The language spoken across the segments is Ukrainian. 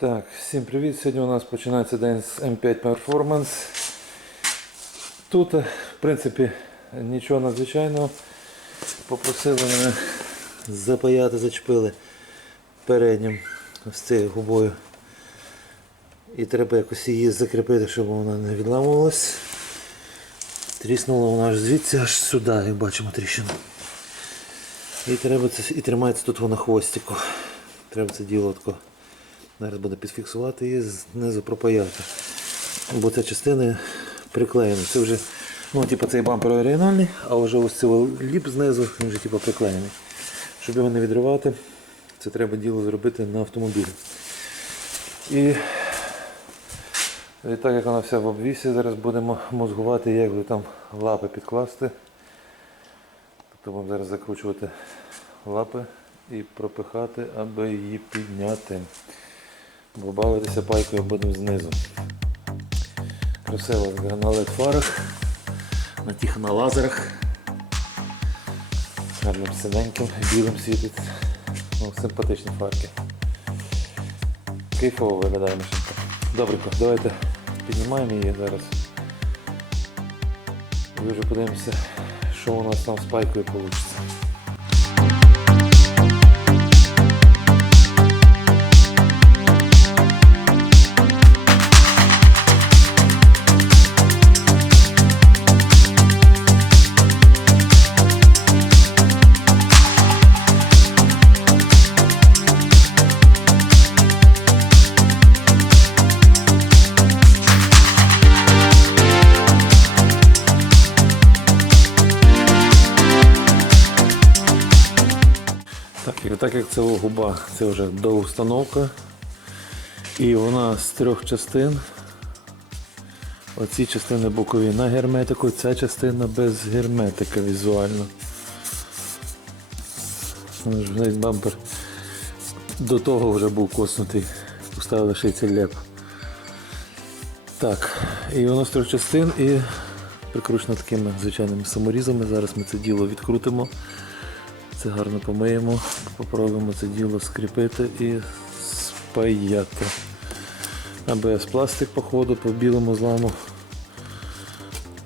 Так, всім привіт! Сьогодні у нас починається день з M5 Performance. Тут, е, в принципі, нічого надзвичайного. Попросили мене запаяти, зачепили переднім з цією губою. І треба якось її закріпити, щоб вона не відламувалась. Тріснула вона аж звідси аж сюди, як бачимо тріщину. І треба це і тримається тут вона хвостику. Треба це діло тако. Зараз буде підфіксувати і знизу пропаяти. Бо ця частина приклеєна. Це вже, ну, типу, цей бампер оригінальний, а вже ось цей ліп знизу, він вже типу, приклеєний. Щоб його не відривати, це треба діло зробити на автомобілі. І, і так як вона вся в обвісі, зараз будемо мозгувати, як би там лапи підкласти. Тобто будемо зараз закручувати лапи і пропихати, аби її підняти. Бо бавитися пайкою будемо знизу. Красиво на LED фарах, на тих на лазерах. Гарним синеньким, білим світить. Ну, симпатичні фарки. Кайфово виглядає машинка. Добренько, давайте піднімаємо її зараз. І вже подивимося, що у нас там з пайкою вийде. Так, як це губа, це вже доустановка. І вона з трьох частин. Оці частини бокові на герметику, ця частина без герметика візуально. Навіть бампер до того вже був коснутий. Поставили ще й цей леп. Так, і воно з трьох частин і прикручено такими звичайними саморізами. Зараз ми це діло відкрутимо. Це гарно помиємо, попробуємо це діло скріпити і спаяти. АБС пластик по ходу, по білому зламу.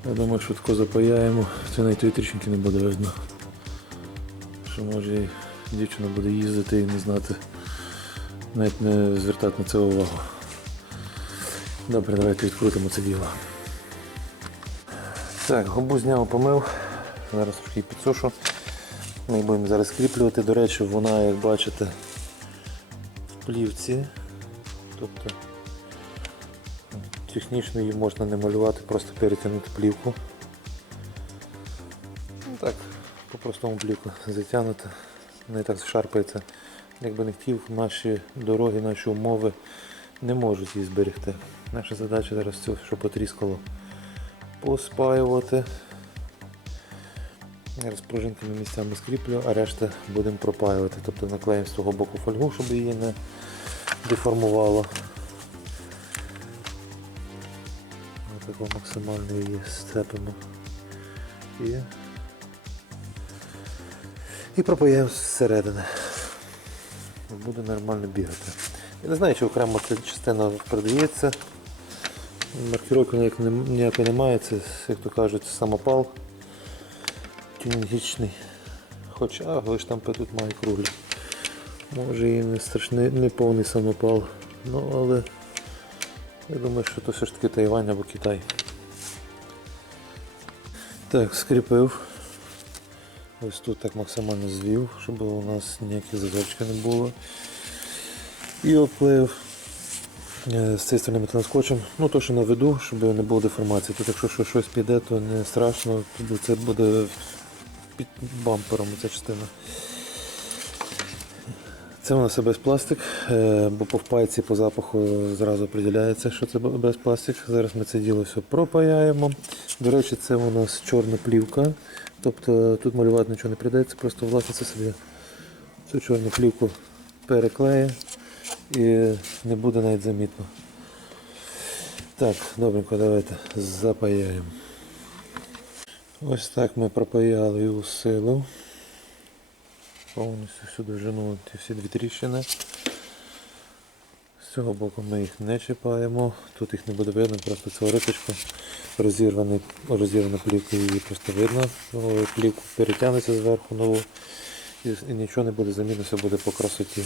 Я думаю, швидко запаяємо, це навіть тої не буде видно. Що може і дівчина буде їздити і не знати, навіть не звертати на це увагу. Добре, давайте відкрутимо це діло. Так, губу зняв, помив. Зараз трошки підсушу. Ми будемо зараз скріплювати. До речі, вона, як бачите, в плівці. Тобто технічно її можна не малювати, просто перетягнути плівку. Ну так, по-простому плівку затягнути, не так шарпається. Якби не хотів, наші дороги, наші умови не можуть її зберегти. Наша задача зараз цю, що потріскало, поспаювати. Зараз пружинками місцями скріплю, а решта будемо пропаювати. Тобто наклеїмо з того боку фольгу, щоб її не деформувало. Отако максимально її сцепимо. І, і пропаяємо зсередини. Буде нормально бігати. Я не знаю, чи окремо ця частина продається. Маркіровки ніякої немає, це, як то кажуть, самопал тюнінгічний. Хоча штампи тут мають круглі. Може і не страшний, не повний самопал. Ну але я думаю, що то все ж таки Тайвань або Китай. Так, скріпив. Ось тут так максимально звів, щоб у нас ніяких зазорчиків не було. І обклеїв е, з цієї сторони металоскотчем. Ну то, що на виду, щоб не було деформації. Тут якщо щось піде, то не страшно, бо це буде під бампером ця частина. Це у нас без пластик, е, бо по впайці по запаху зразу приділяється, що це без пластик. Зараз ми це діло все пропаяємо. До речі, це у нас чорна плівка. Тобто тут малювати нічого не прийдеться, просто власниця собі цю чорну плівку переклеє і не буде навіть замітно. Так, добренько, давайте запаяємо. Ось так ми пропаяли і усилив. Повністю всю довжину всі дві тріщини. З цього боку ми їх не чіпаємо, тут їх не буде видно, просто цю риточку розірваний, розірвана плівка, її просто видно. Ну, Плівку перетягнеться зверху нову і, і нічого не буде заміну, все буде по красоті.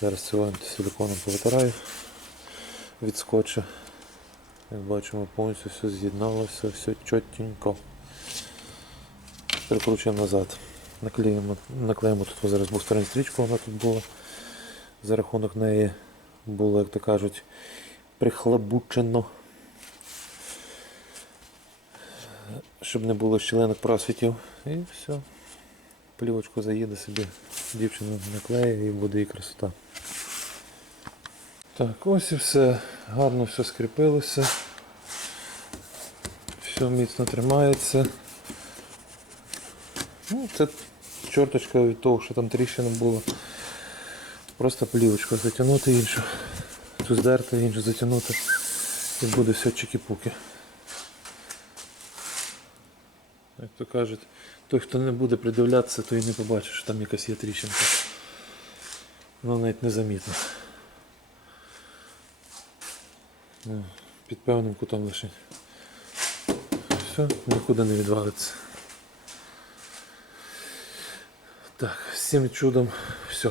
Зараз цього силиконом повитираю від скотча. Як бачимо, повністю все з'єдналося, все чотенько. Перекручуємо назад. Наклеїмо, наклеїмо тут зараз двох сторон стрічку, вона тут була. За рахунок неї було, як то кажуть, прихлабучено. Щоб не було щеленок просвітів. І все. Плівочку заїде собі, дівчина наклеїть і буде і красота. Так, ось і все. Гарно все скріпилося. Все міцно тримається. Ну, це чорточка від того, що там тріщина була. Просто плівочку затягнути іншу. Цю здерти, іншу затягнути. І буде все чики-пуки. Як то кажуть, той, хто не буде придивлятися, той і не побачить, що там якась є тріщинка. Воно навіть незамітно. Ну, Під певним кутом лише. Все, нікуди не відвалиться. Так, з цим чудом все.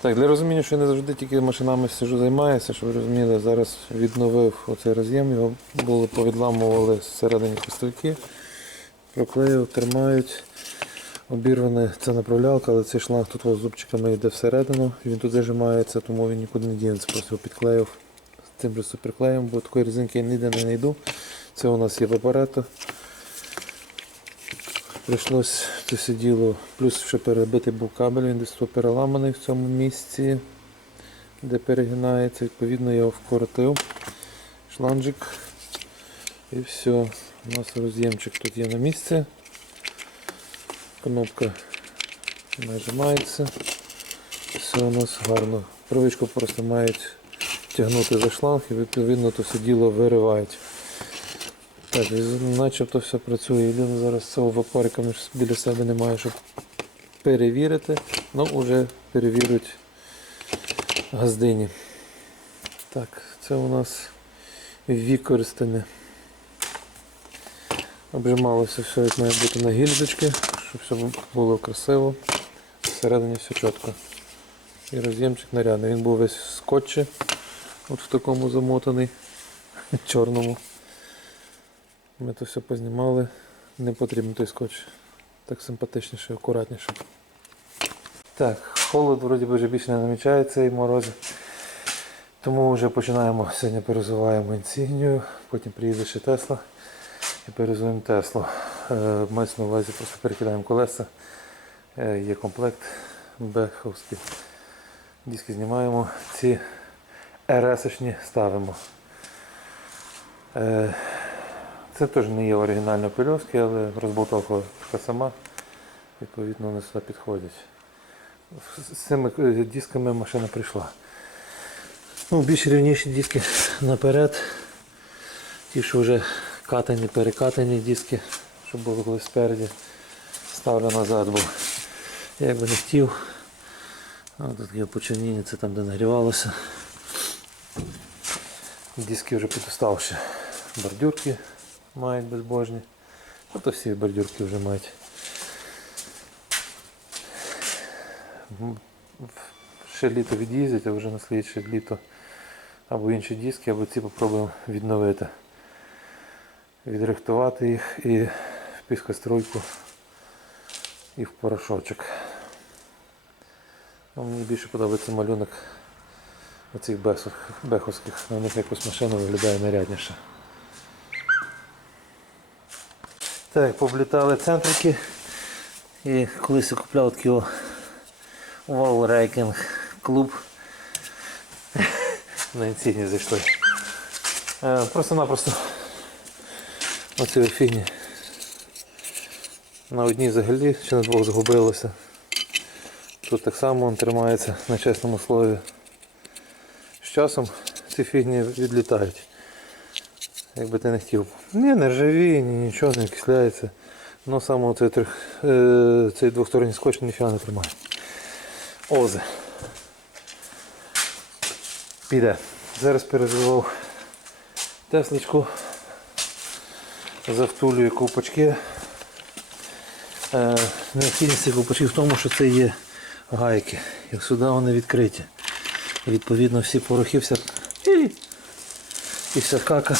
Так, для розуміння, що я не завжди тільки машинами сижу займаюся, щоб ви розуміли, зараз відновив оцей роз'єм, його було повідламували зсередині хвостовики, проклеїв, тримають. Обірване це направлялка, але цей шланг тут ось зубчиками йде всередину, він тут зажимається, тому він нікуди не дінеться, просто його підклеїв з цим же суперклеєм, бо такої резинки я ніде не знайду. Це у нас є в апарату. Прийшлось це все діло, плюс ще перебитий був кабель, він десь переламаний в цьому місці, де перегинається. Відповідно, я його вкоротив, шланжик. І все. У нас роз'ємчик тут є на місці. Кнопка нажимається. Все у нас гарно. Провичку просто мають тягнути за шланг і відповідно то все діло виривають. Так, начебто все працює. Єдине зараз цього вапорика біля себе немає, щоб перевірити. Ну, вже перевірять газдині. Так, це у нас використане. Обжималося все, як має бути на гільзочки, щоб все було красиво. Всередині все чітко. І роз'ємчик нарядний. Він був весь в скотчі, от в такому замотаний, чорному. Ми то все познімали. Не потрібен той скотч. Так симпатичніше, акуратніше. Так, холод вроді би вже більше не намічається і морози. Тому вже починаємо. Сьогодні перезуваємо інсігнію, потім приїде ще Тесла і перезуємо Теслу. Е, Мається на увазі, просто перекидаємо колеса. Е, Є комплект беховський. Диски знімаємо, ці РС-очні ставимо. Це теж не є оригінальні пильовські, але розболтовка така сама, відповідно вони сюди підходять. З цими е, дисками машина прийшла. Ну, більш рівніші диски наперед. Ті, що вже катані, перекатані диски, щоб було колись спереді. Ставлю назад, бо як би не хотів. Тут є почерніння, це там де нагрівалося. Диски вже підуставші. Бордюрки мають безбожні. Тобто всі бордюрки вже мають. Ще літо від'їздять, а вже на слідче літо або інші диски, або ці попробуємо відновити. Відрихтувати їх і в піскоструйку, і в порошочок. Ну, Мені більше подобається малюнок оцих беховських. На них якось машина виглядає нарядніше. Так, повлітали центрики. І колись я купляв такий Wallracing клуб. На інсігні зайшли. Е, Просто-напросто оці фігні. На одній взагалі чи на двох загубилося. Тут так само він тримається на чесному слові. З часом ці фігні відлітають. Якби ти не хотів. Не ржавіє, ні, нічого не окисляється. Ну саме цей, е, цей двосторонній скотч ніфіга не тримає. Ози. піде. Зараз переживав тесличку. Завтулюю ковпачки. Е, необхідність цих ковпачків в тому, що це є гайки. І сюди вони відкриті. Відповідно всі порохи, вся, і вся кака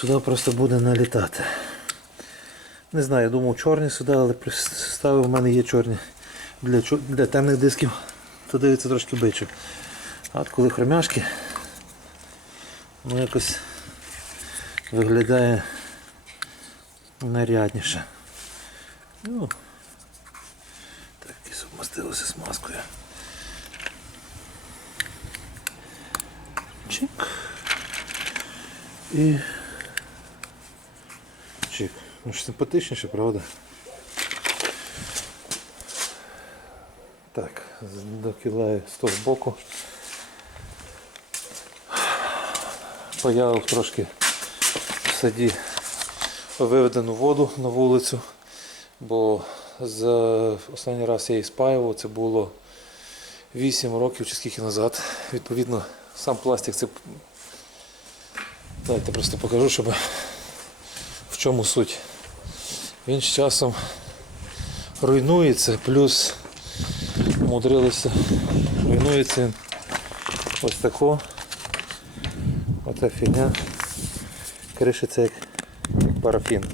сюди просто буде налітати. Не знаю, я думав чорні сюди, але ставив, в мене є чорні для, для темних дисків, то дивиться трошки бичок. А от коли хромяшки, ну якось виглядає нарядніше. Ну, так, якось обмастилося смазкою. Чик. І. Ну симпатичніше, правда? Так, докидаю з того боку. Появив трошки в саді виведену воду на вулицю, бо за останній раз я її спаював, це було 8 років чи скільки назад. Відповідно, сам пластик це. Давайте просто покажу, щоб в чому суть. Він з часом руйнується, плюс умудрилися руйнується ось тако. Оця фігня. Кришиться як, як парафін.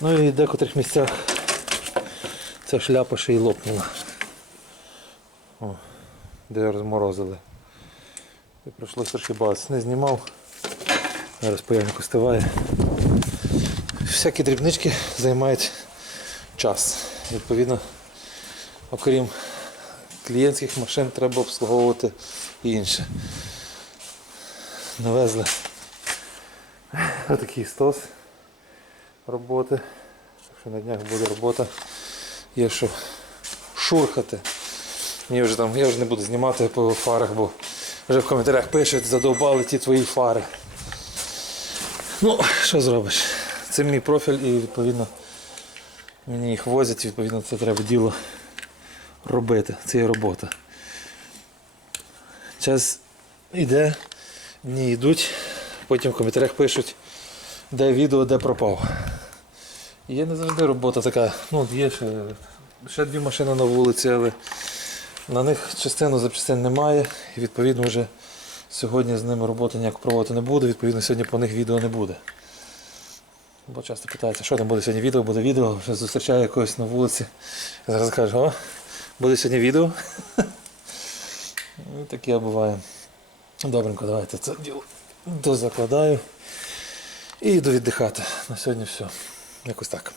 Ну і в декотрих місцях ця шляпа ще й лопнула. О, де розморозили. І прийшлося трохи бавитися. Не знімав. Зараз паяльник остиває. Всякі дрібнички займають час. Відповідно, окрім клієнтських машин треба обслуговувати і інше. Навезли отакий стос роботи. Так що на днях буде робота. Є що шурхати. Мені вже там, я вже не буду знімати по фарах, бо вже в коментарях пишуть, задовбали ті твої фари. Ну, що зробиш? Це мій профіль і відповідно мені їх возять, відповідно це треба діло робити. Це є робота. Час йде, дні йдуть, потім в коментарях пишуть, де відео, де пропав. І Є не завжди робота така, ну є ще, ще дві машини на вулиці, але на них частину запчастин немає, і відповідно вже сьогодні з ними роботи ніяк проводити не буду, відповідно сьогодні по них відео не буде. Бо часто питаються, що там буде сьогодні відео, буде відео, зустрічаю якогось на вулиці. Зараз кажу, о, буде сьогодні відео. І таке буває. Добренько, давайте це діло дозакладаю і йду віддихати. На сьогодні все. Якось так.